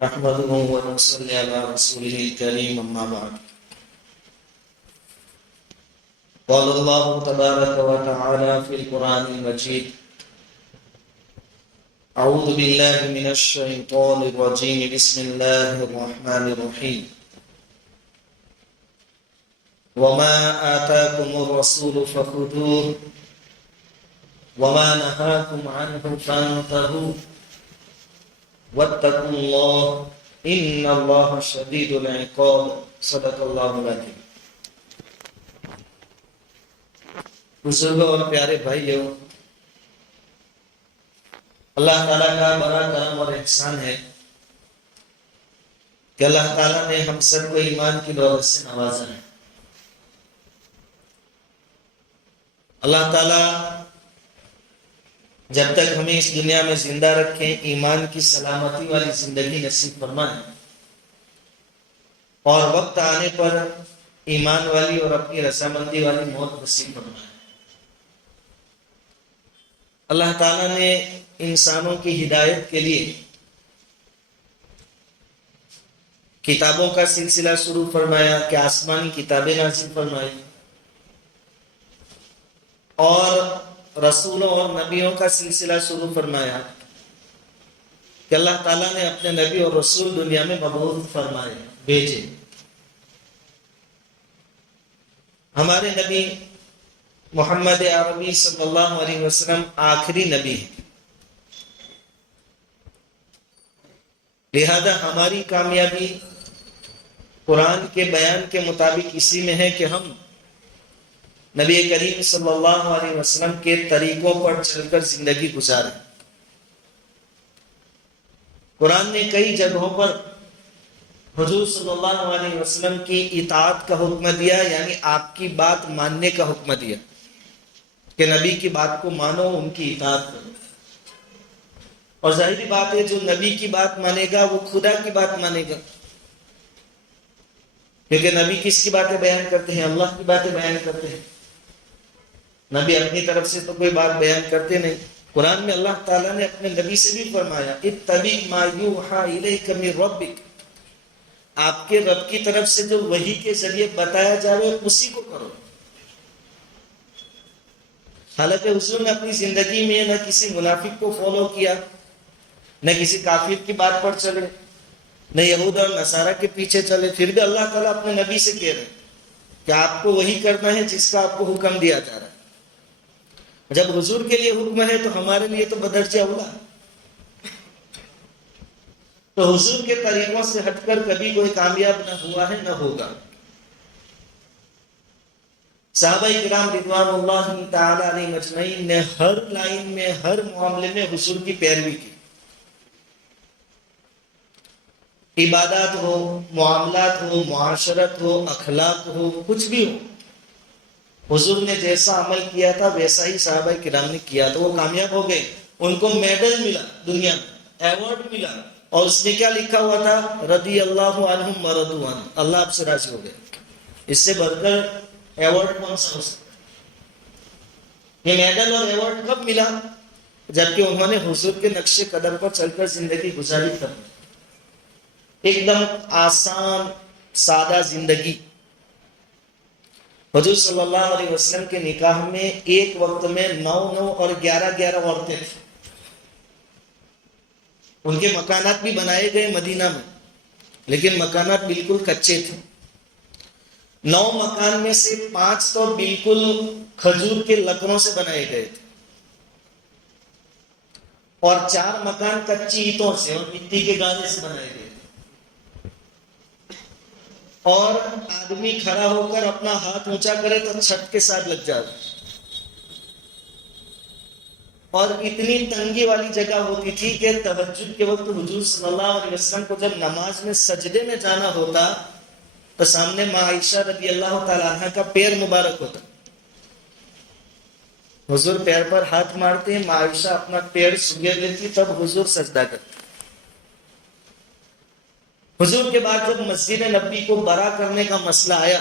نحمده ونصلي على رسوله الكريم أما بعد. قال الله تبارك وتعالى في القرآن المجيد: أعوذ بالله من الشيطان الرجيم. بسم الله الرحمن الرحيم. وما آتاكم الرسول فخذوه وما نهاكم عنه فانتهوا واتقوا الله إن الله شديد العقاب. صدق الله العظيم. بزرگوں اور پیارے بھائیوں، اللہ تعالیٰ کا بڑا کرم اور احسان ہے کہ اللہ تعالیٰ نے ہم سب کو ایمان کی دولت سے نوازا ہے. اللہ تعالیٰ جب تک ہمیں اس دنیا میں زندہ رکھیں، ایمان کی سلامتی والی زندگی نصیب فرمائیں، اور وقت آنے پر ایمان والی اور اپنی رضامندی والی موت نصیب فرمائیں. اللہ تعالیٰ نے انسانوں کی ہدایت کے لیے کتابوں کا سلسلہ شروع فرمایا کہ آسمانی کتابیں نازل فرمائی، اور رسولوں اور نبیوں کا سلسلہ شروع فرمایا کہ اللہ تعالیٰ نے اپنے نبی اور رسول دنیا میں مبعوث فرمائے، بھیجے. ہمارے نبی محمد عربی صلی اللہ علیہ وسلم آخری نبی ہیں، لہذا ہماری کامیابی قرآن کے بیان کے مطابق اسی میں ہے کہ ہم نبی کریم صلی اللہ علیہ وسلم کے طریقوں پر چل کر زندگی گزاریں. قرآن نے کئی جگہوں پر حضور صلی اللہ علیہ وسلم کی اطاعت کا حکم دیا، یعنی آپ کی بات ماننے کا حکم دیا کہ نبی کی بات کو مانو، ان کی اطاعت کرو. اور ظاہری بات ہے جو نبی کی بات مانے گا وہ خدا کی بات مانے گا، کیونکہ نبی کس کی باتیں بیان کرتے ہیں؟ اللہ کی باتیں بیان کرتے ہیں. نبی اپنی طرف سے تو کوئی بات بیان کرتے نہیں. قرآن میں اللہ تعالیٰ نے اپنے نبی سے بھی فرمایا: اتبع ما یوحی الیک من ربک، آپ کے رب کی طرف سے جو وحی کے ذریعے بتایا جائے اسی کو کرو. حالانکہ حضور نے اپنی زندگی میں نہ کسی منافق کو فالو کیا، نہ کسی کافر کی بات پر چلے، نہ یہود اور نصارہ کے پیچھے چلے. پھر بھی اللہ تعالیٰ اپنے نبی سے کہہ رہے ہیں کہ آپ کو وہی کرنا ہے جس کا آپ کو حکم دیا جا رہا ہے. جب حضور کے لیے حکم ہے تو ہمارے لیے تو بدرجہ اولا. تو حضور کے طریقوں سے ہٹ کر کبھی کوئی کامیاب نہ ہوا ہے، نہ ہوگا. صحابہ کرام رضوان اللہ تعالی علیہ مجمعین نے ہر لائن میں، ہر معاملے میں حضور کی پیروی کی. عبادات ہو، معاملات ہو، معاشرت ہو، اخلاق ہو، کچھ بھی ہو، حضور نے جیسا عمل کیا تھا ویسا ہی صحابہ کرام نے کیا تھا. وہ کامیاب ہو گئے، ان کو میڈل ملا، دنیا میں ایوارڈ ملا، اور اس میں کیا لکھا ہوا تھا؟ رضی اللہ عنہم ورضوا عنہ، اللہ آپ سے راضی ہو گئے. اس سے بڑھ کر ایوارڈ کون سا ہو سکتا؟ یہ میڈل اور ایوارڈ کب ملا؟ جبکہ انہوں نے حضور کے نقش قدم پر چل کر زندگی گزاری تھی. ایک دم آسان سادہ زندگی. حضور صلی اللہ علیہ وسلم کے نکاح میں ایک وقت میں 9 اور 11 عورتیں تھیں. ان کے مکانات بھی بنائے گئے مدینہ میں، لیکن مکانات بالکل کچے تھے. 9 مکان میں سے 5 تو بالکل کھجور کے لکڑوں سے بنائے گئے تھے، اور 4 مکان کچی اینٹوں سے اور مٹی کے گارے سے بنائے گئے تھے. اور آدمی کھڑا ہو کر اپنا ہاتھ اونچا کرے تو چھت کے ساتھ لگ جائے. اور اتنی تنگی والی جگہ ہوتی تھی کہ تہجد کے وقت حضور صلی اللہ علیہ وسلم کو جب نماز میں سجدے میں جانا ہوتا تو سامنے ماں عائشہ رضی اللہ تعالیٰ عنہ کا پیر مبارک ہوتا. حضور پیر پر ہاتھ مارتے، ماں عائشہ اپنا پیر سگے لیتی، تب حضور سجدہ کرتے. حضور کے بعد جب مسجد نبوی کو بڑا کرنے کا مسئلہ آیا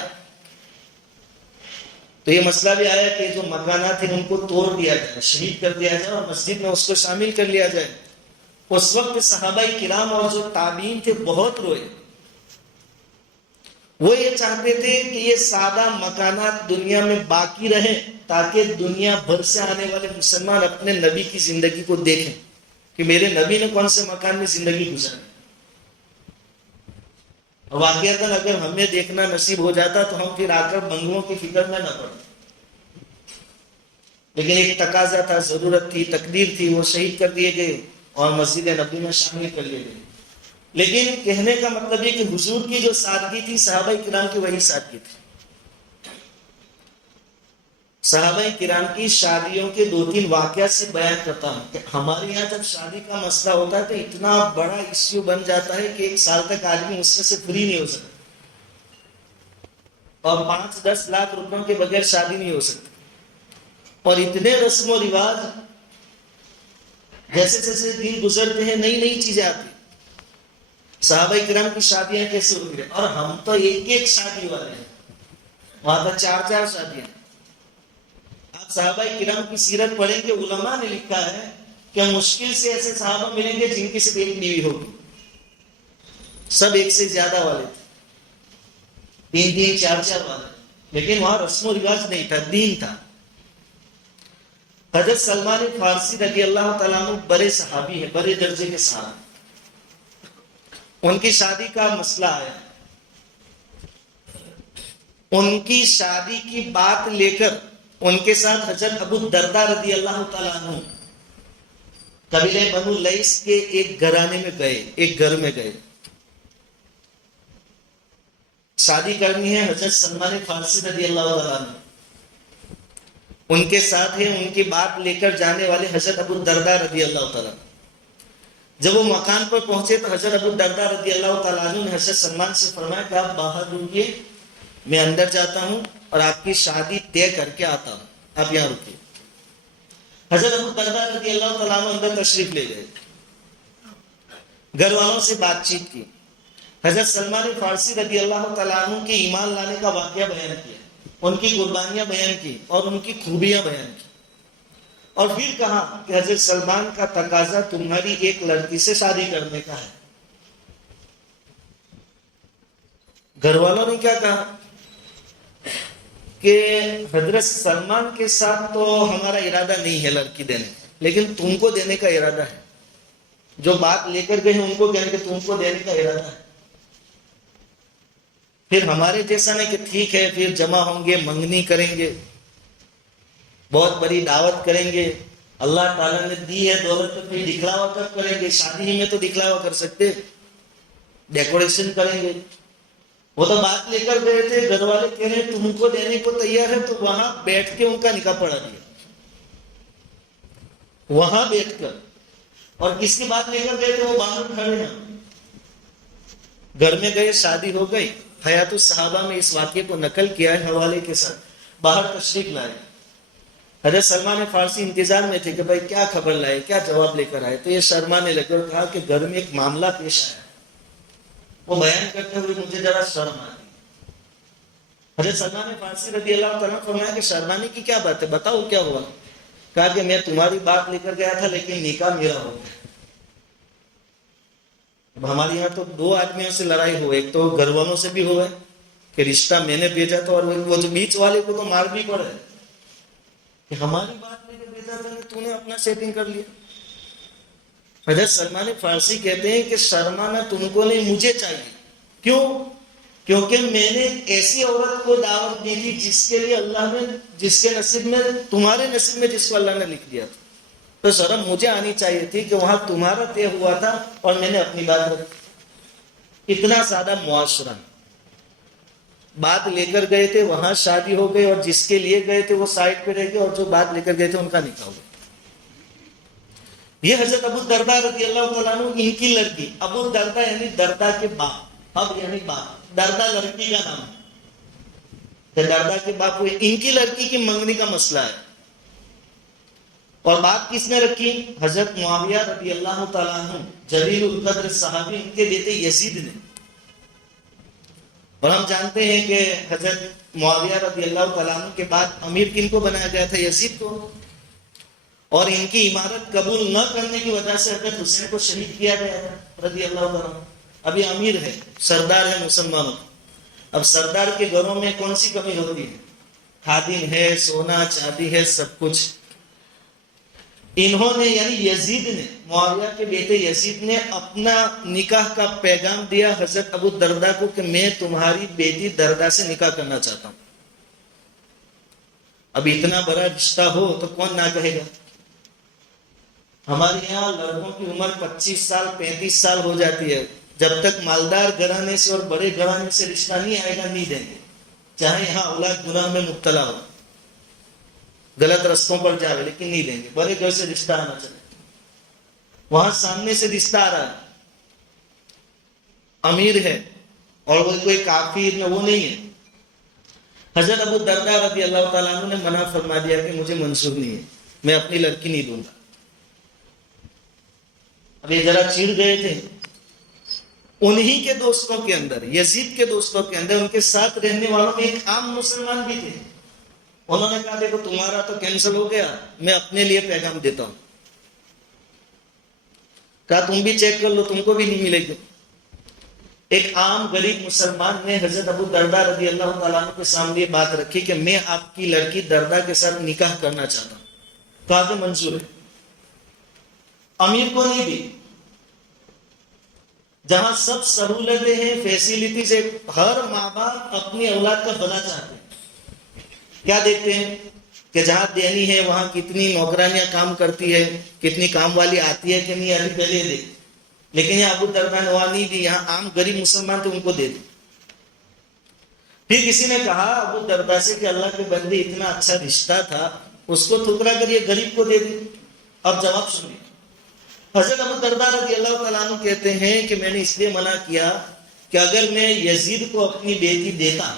تو یہ مسئلہ بھی آیا کہ جو مکانات ہیں ان کو توڑ دیا جائے، شہید کر دیا جائے اور مسجد میں اس کو شامل کر لیا جائے. اس وقت صحابہ کرام اور جو تابعین تھے بہت روئے. وہ یہ چاہتے تھے کہ یہ سادہ مکانات دنیا میں باقی رہیں تاکہ دنیا بھر سے آنے والے مسلمان اپنے نبی کی زندگی کو دیکھیں کہ میرے نبی نے کون سے مکان میں زندگی گزاری. واقعتاً اگر ہمیں دیکھنا نصیب ہو جاتا تو ہم پھر آ کر بنگلوں کی فکر میں نہ پڑتے. لیکن ایک تقاضا تھا، ضرورت تھی، تقدیر تھی، وہ شہید کر دیے گئے اور مسجد نبی میں شامل کر لیے گئے. لیکن کہنے کا مطلب یہ کہ حضور کی جو سادگی تھی صحابہ کرام کی وہی سادگی تھی. صحابہ کرام کی شادیوں کے 2-3 واقعات سے بیان کرتا ہوں کہ ہمارے یہاں جب شادی کا مسئلہ ہوتا ہے تو اتنا بڑا ایشو بن جاتا ہے کہ 1 سال تک آدمی اس سے فری نہیں ہو سکتا اور 5-10 لاکھ روپوں کے بغیر شادی نہیں ہو سکتی. اور اتنے رسم و رواج، جیسے جیسے دن گزرتے ہیں نئی نئی چیزیں آتی. صحابہ کرام کی شادیاں کیسے ہوتی ہیں، اور ہم تو ایک شادی والے ہیں، وہاں تو 4 شادیاں. آپ صحابہ کرام کی سیرت پڑھیں گے، علماء نے لکھا ہے کہ مشکل سے ایسے صحابہ ملیں گے جن کی صرف ایک بیوی ہوگی. سب ایک سے زیادہ والے تھے، 3-3 4 والے. لیکن وہاں رسم و رواج نہیں تھا، دین تھا. حضرت سلمان فارسی رضی اللہ تعالیٰ عنہ بڑے صحابی ہیں، بڑے درجے کے صحابی. ان کی شادی کا مسئلہ آیا، ان کی شادی کی بات لے کر ان کے ساتھ حضرت ابو الدرداء رضی اللہ تعالیٰ عنہ قبیلہ بنو لیث کے ایک گھرانے میں گئے، ایک گھر میں گئے. شادی کرنی ہے حضرت سلمان فارسی رضی اللہ تعالیٰ عنہ. ان کے ساتھ ہیں ان کی بات لے کر جانے والے حضرت ابو الدرداء رضی اللہ تعالیٰ. جب وہ مکان پر پہنچے تو حضرت ابو الدرداء رضی اللہ تعالیٰ عنہ نے حضرت سلمان سے فرمایا کہ آپ باہر رکیے، میں اندر جاتا ہوں اور آپ کی شادی طے کر کے آتا ہوں، آپ یہاں رکیے. حضرت ابو الدرداء رضی اللہ تعالیٰ عنہ اندر تشریف لے گئے، گھر والوں سے بات چیت کی. حضرت سلمان فارسی رضی اللہ تعالیٰ عنہ کے ایمان لانے کا واقعہ بیان کیا، ان کی قربانیاں بیان کی اور ان کی خوبیاں بیان کی. اور پھر کہا کہ حضرت سلمان کا تقاضا تمہاری ایک لڑکی سے شادی کرنے کا ہے. گھر والوں نے کیا کہا کہ حضرت سلمان کے ساتھ تو ہمارا ارادہ نہیں ہے لڑکی دینے، لیکن تم کو دینے کا ارادہ ہے. جو بات لے کر گئے ہیں ان کو کہیں کہ تم کو دینے کا ارادہ ہے. پھر ہمارے جیسا نہیں کہ ٹھیک ہے پھر جمع ہوں گے، منگنی کریں گے، بہت بڑی دعوت کریں گے، اللہ تعالیٰ نے دی ہے دولت تو پھر دکھلاوا کب کریں گے؟ شادی ہی میں تو دکھلاوا کر سکتے، ڈیکوریشن کریں گے. وہ تو بات لے کر گئے تھے، گھر والے کہہ رہے تم کو دینے کو تیار ہے، تو وہاں بیٹھ کے ان کا نکاح پڑھا دیا، وہاں بیٹھ کر. اور کس کی بات لے کر گئے تھے؟ وہ باہر کھڑے ہیں. گھر میں گئے، شادی ہو گئی. حیات الصحابہ میں اس واقعے کو نقل کیا ہے حوالے کے ساتھ. باہر تشریف لائے، حضرت سلمان فارسی انتظار میں تھے کہ بھائی کیا خبر لائے، کیا جواب لے کر آئے. تو یہ شرمانے لگے اور کہا کہ گھر میں ایک معاملہ پیش آیا. وہ بیان کرتے ہوئے مجھے ذرا شرم آئی. حضرت سلمان فارسی رضی اللہ تعالیٰ نے فرمایا کہ شرمانے کی کیا بات ہے، بتاؤ کیا ہوا. کہا کہ میں تمہاری بات لے کر گیا تھا لیکن نکاح میرا ہو گیا. اب ہمارے یہاں تو 2 آدمیوں سے لڑائی ہوئی، ایک تو گھر والوں سے بھی ہوا کہ رشتہ میں نے بھیجا تھا، اور وہ جو بیچ والے کو تو مار بھی پڑے کہ ہماری بات لے کر بھیجا تھا تو نے اپنا سیٹنگ کر لیا. حضرت سلمان فارسی کہتے ہیں کہ شرمانا تم کو نہیں، مجھے چاہیے. کیوں؟ کیونکہ میں نے ایسی عورت کو دعوت دی تھی جس کے لیے اللہ نے، جس کے نصیب میں، تمہارے نصیب میں جس کو اللہ نے لکھ دیا تھا. تو شرم مجھے آنی چاہیے تھی کہ وہاں تمہارا طے ہوا تھا اور میں نے اپنی بات رکھی. اتنا سادہ معاشرہ. بات لے کر گئے تھے، وہاں شادی ہو گئی، اور جس کے لیے گئے تھے وہ سائڈ پہ رہ گئے، اور جو بات لے کر گئے تھے ان کا نکاح ہو گیا. یہ حضرت ابو الدرداء رضی اللہ تعالیٰ عنہ، ان کی لڑکی. ابو الدرداء یعنی دردا کے باپ، اب یعنی باپ، دردا لڑکی کا نام ہے، دردا کے باپ ہوئے. ان کی لڑکی کی منگنی کا مسئلہ ہے. اور بات کس نے رکھی؟ حضرت معاویہ رضی اللہ تعالیٰ عنہ، جلیل القدر صحابی، ان کے بیٹے یزید نے. اور ہم جانتے ہیں کہ حضرت معاویہ رضی اللہ تعالیٰ عنہ کے بعد امیر کن کو بنایا گیا تھا؟ یزید کو. اور ان کی عمارت قبول نہ کرنے کی وجہ سے حضرت حسین کو شہید کیا گیا تھا رضی اللہ تعالیٰ. ابھی امیر ہے، سردار ہے مسلمانوں کا. اب سردار کے گھروں میں کون سی کمی ہوتی ہے؟ خادم ہے، سونا چاندی ہے، سب کچھ. انہوں نے یعنی یزید نے، معاویہ کے بیٹے یزید نے اپنا نکاح کا پیغام دیا حضرت ابو الدرداء کو کہ میں تمہاری بیٹی درداء سے نکاح کرنا چاہتا ہوں. اب اتنا بڑا رشتہ ہو تو کون نہ کہے گا. ہمارے یہاں لڑکوں کی عمر 25 سال 35 سال ہو جاتی ہے، جب تک مالدار گھرانے سے اور بڑے گھرانے سے رشتہ نہیں آئے گا نہیں دیں گے، چاہے یہاں اولاد گناہ میں مبتلا ہو، غلط رستوں پر جاوے، لیکن نہیں دیں گے. بڑے گھر سے رشتہ آنا چاہیے. وہاں سامنے سے رشتہ آ رہا ہے، امیر ہے اور وہ کوئی کافر نہ وہ نہیں ہے. حضرت ابو الدرداء رضی اللہ تعالیٰ عنہ نے منع فرما دیا کہ مجھے منظور نہیں ہے، میں اپنی لڑکی نہیں دوں گا. اب یہ ذرا چڑ گئے تھے. انہی کے دوستوں کے اندر، یزید کے دوستوں کے اندر، ان کے ساتھ رہنے والوں میں ایک عام مسلمان بھی تھے. انہوں نے کہا دیکھو تمہارا تو کینسل ہو گیا، میں اپنے لیے پیغام دیتا ہوں. کہا تم بھی چیک کر لو، تم کو بھی نہیں ملے گی. ایک عام غریب مسلمان نے حضرت ابو الدرداء رضی اللہ تعالیٰ عنہ کے سامنے یہ بات رکھی کہ میں آپ کی لڑکی درداء کے ساتھ نکاح کرنا چاہتا ہوں. کہا کہ منظور ہے. امیر کو نہیں دی. جہاں سب سہولتیں ہیں، فیسلٹیز ہیں، ہر ماں باپ اپنی اولاد کا بھلا چاہتے ہیں. کیا دیکھتے ہیں کہ جہاں دینی ہے وہاں کتنی نوکرانیاں کام کرتی ہے، کتنی کام والی آتی ہے کہ نہیں آتی، پہلے دے. لیکن یہ ابو الدرداء نے وہاں نہیں دی، یہاں عام غریب مسلمان تو ان کو دے دی. پھر کسی نے کہا ابو الدرداء سے کہ اللہ کے بندے اتنا اچھا رشتہ تھا، اس کو ٹھکرا کر یہ غریب کو دے دی. اب جواب سنیے. حضرت ابو الدرداء رضی اللہ تعالیٰ عنہ کہتے ہیں کہ میں نے اس لیے منع کیا کہ اگر میں یزید کو اپنی بیٹی دیتا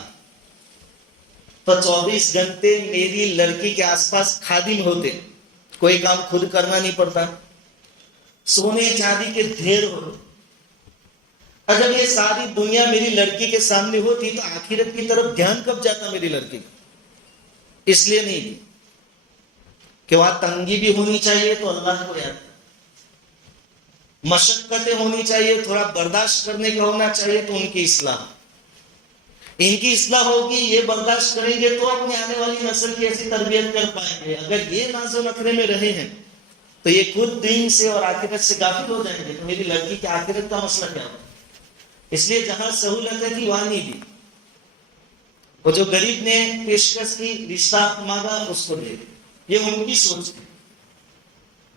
تو 24 گھنٹے میری لڑکی کے آس پاس خادم ہوتے، کوئی کام خود کرنا نہیں پڑتا، سونے چاندی کے ڈھیر ہوتے. اور جب یہ ساری دنیا میری لڑکی کے سامنے ہوتی تو آخرت کی طرف دھیان کب جاتا میری لڑکی کا. اس لیے نہیں دی کہ وہاں تنگی بھی ہونی چاہیے تو اللہ کو یاد، مشقتیں ہونی چاہیے، تھوڑا برداشت کرنے کا ہونا چاہیے، تو ان کی اصلاح، ان کی اصلاح ہوگی. یہ برداشت کریں گے تو اپنی آنے والی نسل کی ایسی تربیت کر پائیں گے. اگر یہ ناز و نخرے میں رہے ہیں تو یہ خود دین سے اور آخرت سے غافل ہو جائیں گے. تو میری لڑکی کی آخرت کا مسئلہ کیا ہوگا. اس لیے جہاں سہولتیں تھی وہاں نہیں دی. وہ جو غریب نے پیشکش کی، رشتہ مانگا، اس کو دے. یہ ان کی سوچ ہے.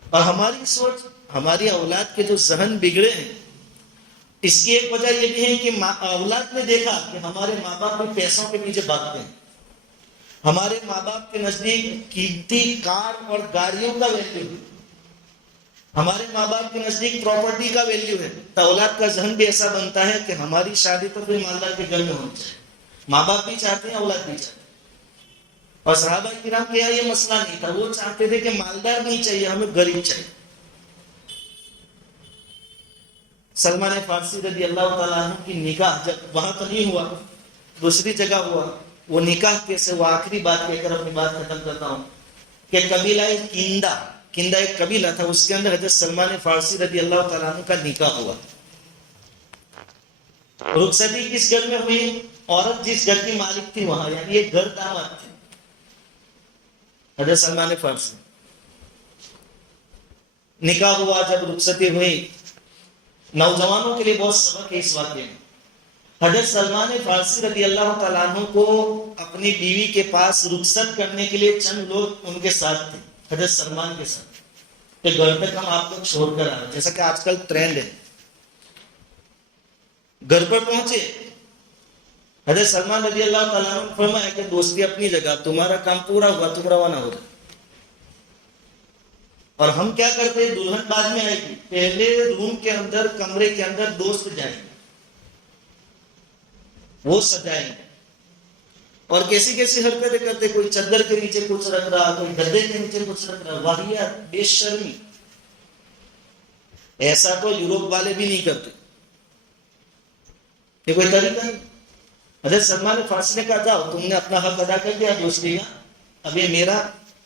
اور ہماری سوچ، ہماری اولاد کے جو ذہن بگڑے ہیں، اس کی ایک وجہ یہ بھی ہے کہ اولاد نے دیکھا کہ ہمارے ماں باپ بھی پیسوں کے پیچھے بھاگتے ہیں. ہمارے ماں باپ کے نزدیک قیمتی کار اور گاڑیوں کا ویلیو ہے، ہمارے ماں باپ کے نزدیک پراپرٹی کا ویلیو ہے. تو اولاد کا ذہن بھی ایسا بنتا ہے کہ ہماری شادی تو کوئی مالدار کے گھر میں ہونی چاہیے. ماں باپ بھی چاہتے ہیں، اولاد بھی چاہتے ہیں. اور صحابہ کرام کے یہاں یہ مسئلہ نہیں تھا. وہ چاہتے تھے کہ مالدار نہیں چاہیے، ہمیں غریب چاہیے. سلمان فارسی رضی اللہ تعالیٰ عنہ کی نکاح جب وہاں تو نہیں ہوا، دوسری جگہ ہوا. وہ نکاح کیسے، وہ آخری بات کہہ کر اپنی بات ختم کرتا ہوں کہ قبیلہ کندہ ایک قبیلہ تھا، اس کے اندر حضرت سلمان فارسی رضی اللہ تعالیٰ عنہ کا نکاح ہوا. رخصتی کس گھر میں ہوئی؟ عورت جس گھر کی مالک تھی وہاں، یعنی یہ گھر داماد تھے حضرت سلمان فارسی. نکاح ہوا، جب رخصتی ہوئی، نوجوانوں کے لیے بہت سبق ہے اس واقعے میں. حضرت سلمان فارسی رضی اللہ تعالیٰ عنہ کو اپنی بیوی کے پاس رخصت کرنے کے لیے چند لوگ ان کے ساتھ تھے، حضرت سلمان کے ساتھ، کہ گھر تک ہم آپ کو چھوڑ کر آ رہے ہیں، جیسا کہ آج کل ٹرینڈ ہے. گھر پر پہنچے، حضرت سلمان رضی اللہ تعالیٰ عنہ نے فرمایا کہ دوستی اپنی جگہ، تمہارا کام پورا ہوا، تم روانہ ہو جاؤ. اور ہم کیا کرتے ہیں، دلہن بعد میں آئے گی، پہلے روم کے اندر، کمرے کے اندر دوست جائیں گے، وہ سجائیں گے، اور کیسی کیسی حرکتیں کرتے، کوئی چادر کے نیچے کچھ رکھ رہا، کوئی گدے کے نیچے کچھ رکھ رہا. واہیات، بے شرمی. ایسا تو یورپ والے بھی نہیں کرتے، یہ کوئی طریقہ نہیں. حضرت سلمان فارسی نے کہا جاؤ، تم نے اپنا حق ادا کر دیا دوستی کا، اب یہ میرا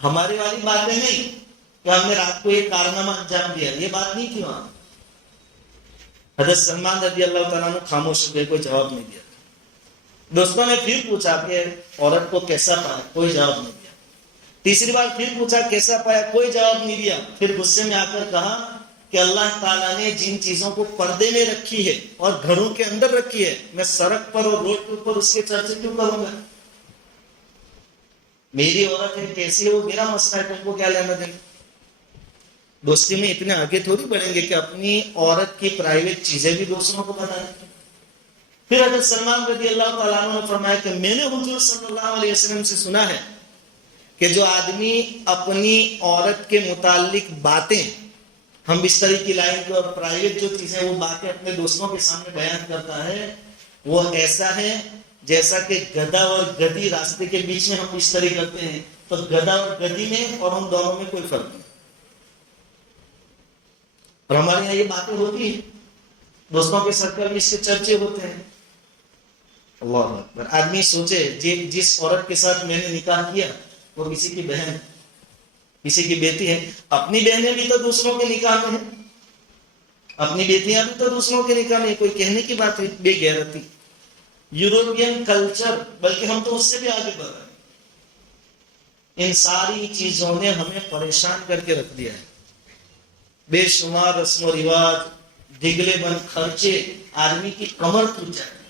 ہماری والی باتیں نہیں کہ ہم نے رات کو یہ کارنامہ انجام دیا، یہ بات نہیں تھی وہاں. حضرت سلمان رضی اللہ تعالیٰ عنہ خاموش ہو گئے، کوئی جواب نہیں دیا. دوستوں نے پھر پوچھا کہ عورت کو کیسا پایا، کوئی جواب نہیں دیا. تیسری بار پھر پوچھا کیسا پایا، کوئی جواب نہیں دیا. پھر غصے میں آ کر کہا کہ اللہ تعالیٰ نے جن چیزوں کو پردے میں رکھی ہے اور گھروں کے اندر رکھی ہے، میں سڑک پر اور روڈ کے اوپر اس کے چرچے کیوں کروں گا؟ میری عورت ہے، کیسی ہے، وہ میرا مسئلہ ہے، تم کو کیا لینا دینا؟ دوستی میں اتنے آگے تھوڑی بڑھیں گے کہ اپنی عورت کی پرائیویٹ چیزیں بھی دوسروں کو بتائیں. پھر حضرت سلمان رضی اللہ تعالیٰ عنہ نے فرمایا کہ میں نے حضور صلی اللہ علیہ وسلم سے سنا ہے کہ جو آدمی اپنی عورت کے متعلق باتیں، ہم بستری کی لائن کی اور پرائیویٹ جو چیزیں وہ باتیں اپنے دوستوں کے سامنے بیان کرتا ہے، وہ ایسا ہے جیسا کہ گدھا اور گدھی راستے کے بیچ میں ہم بستری کرتے ہیں، تو گدھا اور گدھی میں اور ہم دونوں میں کوئی فرق نہیں. اور ہمارے یہاں یہ باتیں ہوتی ہیں، دوستوں کے سرکل میں اس کے چرچے ہوتے ہیں. اللہ اکبر. آدمی سوچے جس عورت کے ساتھ میں نے نکاح کیا وہ کسی کی بہن، کسی کی بیٹی ہے. اپنی بہنیں بھی تو دوسروں کے نکاح میں ہیں، اپنی بیٹیاں بھی تو دوسروں کے نکاح میں. کوئی کہنے کی بات ہے؟ بے غیرتی. یورپین کلچر، بلکہ ہم تو اس سے بھی آگے بڑھ رہے ہیں. ان ساری چیزوں نے ہمیں پریشان کر کے رکھ دیا ہے. بے شمار رسم و رواج، ڈگلے بند خرچے، آدمی کی کمر ٹوٹ جائے.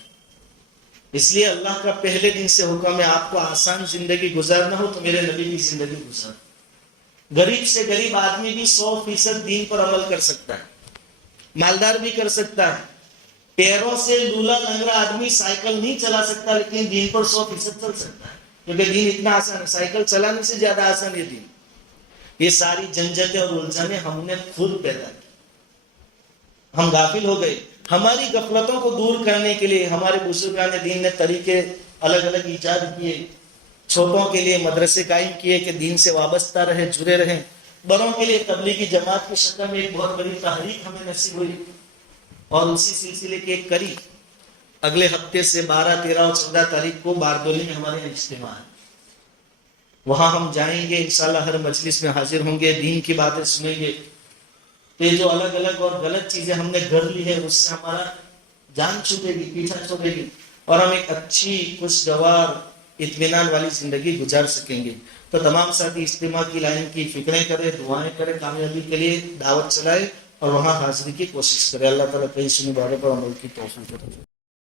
اس لیے اللہ کا پہلے دن سے حکم ہے آپ کو آسان زندگی گزارنا ہو تو میرے نبی کی زندگی گزار. غریب سے غریب آدمی بھی 100% دین پر عمل کر سکتا ہے، مالدار بھی کر سکتا ہے. پیروں سے لولا لنگڑا آدمی سائیکل نہیں چلا سکتا، لیکن دین پر 100% چل سکتا ہے، کیونکہ دین اتنا آسان ہے. سائیکل چلانے سے زیادہ آسان ہے دین. یہ ساری جھنجھٹیں اور الجھنیں ہم نے خود پیدا کی. ہم غافل ہو گئے. ہماری غفلتوں کو دور کرنے کے لیے ہمارے بزرگان دین نے طریقے الگ الگ ایجاد کیے. چھوٹوں کے لیے مدرسے قائم کیے کہ دین سے وابستہ رہیں، جڑے رہیں. بڑوں کے لیے تبلیغی جماعت کی شکل میں ایک بہت بڑی تحریک ہمیں نصیب ہوئی، اور اسی سلسلے کے ایک قریب اگلے ہفتے سے 12، 13 اور 14 تاریخ کو باردولی میں ہمارے اجتماع ہے. وہاں ہم جائیں گے انشاءاللہ، ہر مجلس میں حاضر ہوں گے، دین کی باتیں سنیں گے. یہ جو الگ الگ اور غلط چیزیں ہم نے گھڑ لی ہے اس سے ہمارا جان چھوٹے گی، پیچھا چھوٹے گی، اور ہم ایک اچھی خوشگوار اطمینان والی زندگی گزار سکیں گے. تو تمام ساتھی اجتماع کی لائن کی فکریں کریں، دعائیں کریں، کامیابی کے لیے دعوت چلائے اور وہاں حاضری کی کوشش کرے. اللہ تعالیٰ کہیں سنی باتوں پر عمل کی توفیق عطا فرمائے.